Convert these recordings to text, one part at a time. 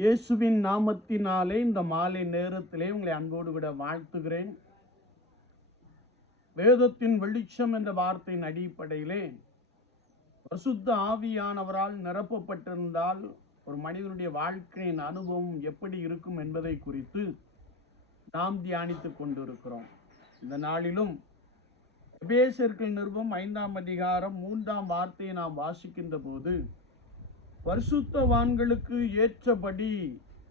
இயேசுவின் நாமத்தினாலே இந்த மாலை நேரத்திலே உங்களை அன்போடு விட வாழ்த்துகிறேன். வேதத்தின் வெளிச்சம் என்ற வார்த்தையின் அடிப்படையிலே பசுத்த ஆவியானவரால் நிரப்பப்பட்டிருந்தால் ஒரு மனிதனுடைய வாழ்க்கையின் அனுபவம் எப்படி இருக்கும் என்பதை குறித்து நாம் தியானித்து கொண்டிருக்கிறோம். இந்த நாளிலும் எபேசர்கள் நிருபம் ஐந்தாம் அதிகாரம் மூன்றாம் வார்த்தையை நாம் வாசிக்கின்ற போது பரிசுத்தவான்களுக்கு ஏற்றபடி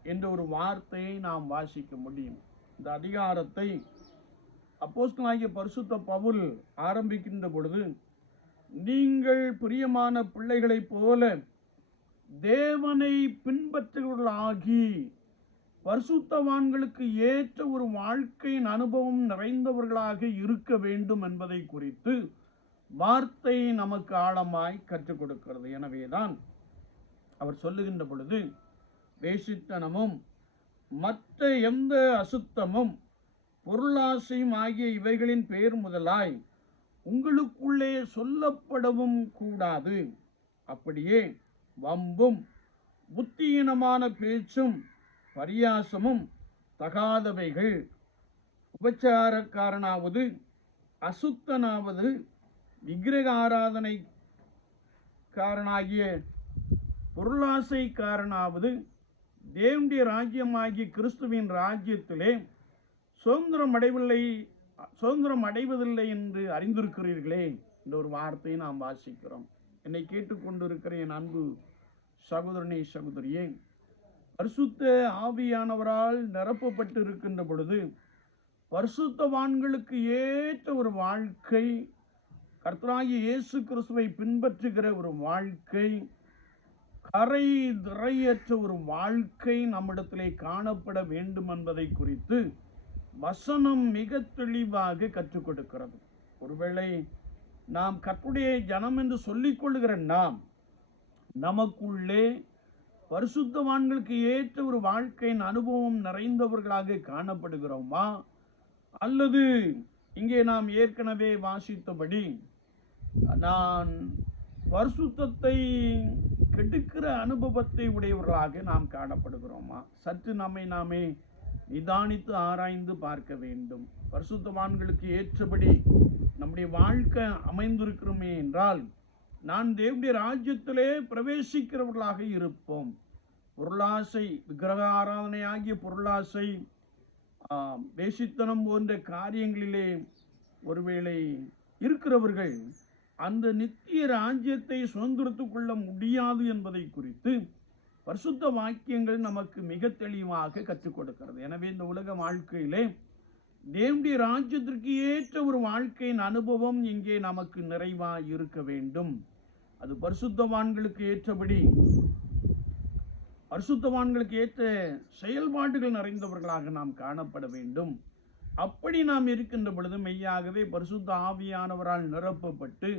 என்ற ஒரு வார்த்தையை நாம் வாசிக்க முடியும். இந்த அதிகாரத்தை அப்போஸ்தலனாகிய பரிசுத்த பவுல் ஆரம்பிக்கின்ற பொழுது நீங்கள் பிரியமான பிள்ளைகளைப் போல தேவனை பின்பற்றுகிறவர்களாகி பரிசுத்தவான்களுக்கு ஏற்ற ஒரு வாழ்க்கையின் அனுபவம் நிறைந்தவர்களாக இருக்க வேண்டும் என்பதை குறித்து வார்த்தை நமக்கு ஆழமாய் கற்றுக் கொடுக்கிறது. எனவேதான் அவர் சொல்லுகின்ற பொழுது வேசித்தனமும் மற்ற எந்த அசுத்தமும் பொருளாசையும் ஆகிய இவைகளின் பெயர் முதலாய் உங்களுக்குள்ளே சொல்லப்படவும் கூடாது. அப்படியே வம்பும் புத்தியீனமான பேச்சும் பரியாசமும் தகாதவைகள். உபச்சாரக்காரனாவது அசுத்தனாவது விக்கிரக ஆராதனை காரனாகிய பொருளாசைக்காரனாவது தேவனுடைய ராஜ்யமாகிய கிறிஸ்துவின் ராஜ்யத்திலே சுதந்திரம் அடைவில்லை சுதந்திரம் அடைவதில்லை என்று அறிந்திருக்கிறீர்களே என்ற ஒரு வார்த்தையை நாம் வாசிக்கிறோம். என்னை கேட்டுக்கொண்டிருக்கிற என் அன்பு சகோதரனே சகோதரியே பரிசுத்த ஆவியானவரால் நிரப்பப்பட்டு இருக்கின்ற பொழுது பரிசுத்தவான்களுக்கு ஏற்ற ஒரு வாழ்க்கை கர்த்தராகிய இயேசு கிறிஸ்துவை பின்பற்றுகிற ஒரு வாழ்க்கை கரை திரையற்ற ஒரு வாழ்க்கை நம்மிடத்திலே காணப்பட வேண்டும் என்பதை குறித்து வசனம் மிக தெளிவாக கற்றுக் கொடுக்கிறது. ஒருவேளை நாம் கற்புடைய ஜனம் என்று சொல்லிக் கொள்ளுகிற நாம் நமக்குள்ளே பரிசுத்தவான்களுக்கு ஏற்ற ஒரு வாழ்க்கையின் அனுபவம் நிறைந்தவர்களாக காணப்படுகிறோமா? அல்லது இங்கே நாம் ஏற்கனவே வாசித்தபடி நான் பரிசுத்தத்தை கெடுக்கிற அனுபவத்தை உடையவர்களாக நாம் காணப்படுகிறோமா? சற்று நம்மை நாமே நிதானித்து ஆராய்ந்து பார்க்க வேண்டும். பரிசுத்தவான்களுக்கு ஏற்றபடி நம்முடைய வாழ்க்கை அமைந்திருக்கிறோமே என்றால் நான் தேவடைய ராஜ்யத்திலே பிரவேசிக்கிறவர்களாக இருப்போம். பொருளாசை விக்கிரக ஆராதனை ஆகிய பொருளாசை ஆம், வேசித்தனம் போன்ற காரியங்களிலே ஒருவேளை இருக்கிறவர்கள் அந்த நித்திய ராஜ்யத்தை சுதந்திரத்துக் கொள்ள முடியாது என்பதை குறித்து பரிசுத்த வாக்கியங்கள் நமக்கு மிக தெளிவாக கற்றுக் கொடுக்கிறது. எனவே இந்த உலக வாழ்க்கையிலே தேவனுடைய ராஜ்யத்திற்கு ஏற்ற ஒரு வாழ்க்கையின் அனுபவம் இங்கே நமக்கு நிறைவாக இருக்க வேண்டும். அது பரிசுத்தவான்களுக்கு ஏற்றபடி பரிசுத்தவான்களுக்கு ஏற்ற செயல்பாடுகள் நிறைந்தவர்களாக நாம் காணப்பட வேண்டும். அப்படி நாம் இருக்கின்ற பொழுது மெய்யாகவே பரிசுத்த ஆவியானவரால் நிரப்பப்பட்டு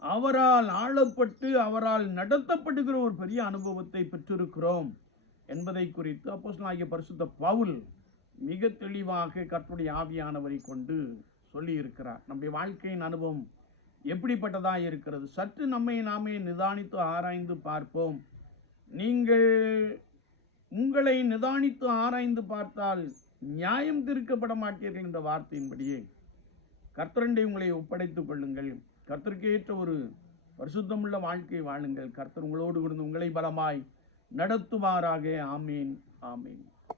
அவரால் ஆளப்பட்டு அவரால் நடத்தப்படுகிற ஒரு பெரிய அனுபவத்தை பெற்றிருக்கிறோம் என்பதை குறித்து அப்போஸ்தலனாகிய பரிசுத்த பவுல் மிக தெளிவாக கற்புடைய ஆவியானவரை கொண்டு சொல்லியிருக்கிறார். நம்முடைய வாழ்க்கையின் அனுபவம் எப்படிப்பட்டதாக இருக்கிறது? சற்று நம்மை நாமே நிதானித்து ஆராய்ந்து பார்ப்போம். நீங்கள் உங்களை நிதானித்து ஆராய்ந்து பார்த்தால் நியாயம் தீர்க்கப்பட மாட்டீர்கள் என்ற வார்த்தையின்படியே கர்த்தரண்டை உங்களை ஒப்படைத்துக் கொள்ளுங்கள். கர்த்தருக்கு ஏற்ற ஒரு பரிசுத்தமுள்ள வாழ்க்கை வாழுங்கள். கர்த்தர் உங்களோடு இருந்து உங்களை பலமாய் நடத்துவாராக. ஆமீன். ஆமீன்.